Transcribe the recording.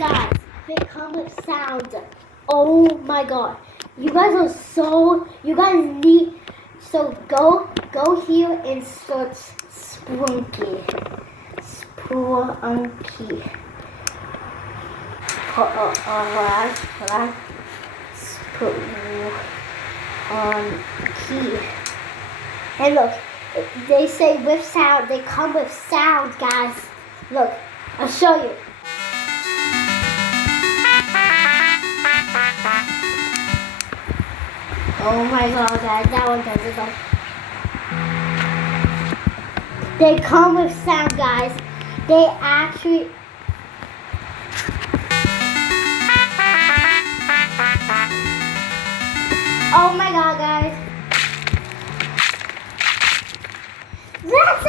Guys, they come with sounds. Oh my god. You guys are so, you guys need, so go here and search Sprunky. Sprunky. Hold on. Sprunky. And look, they say with sound, they come with sound, guys. Look, I'll show you. Oh my god, guys, that one doesn't go. They come with sound, guys. They actually... Oh my god, guys. That's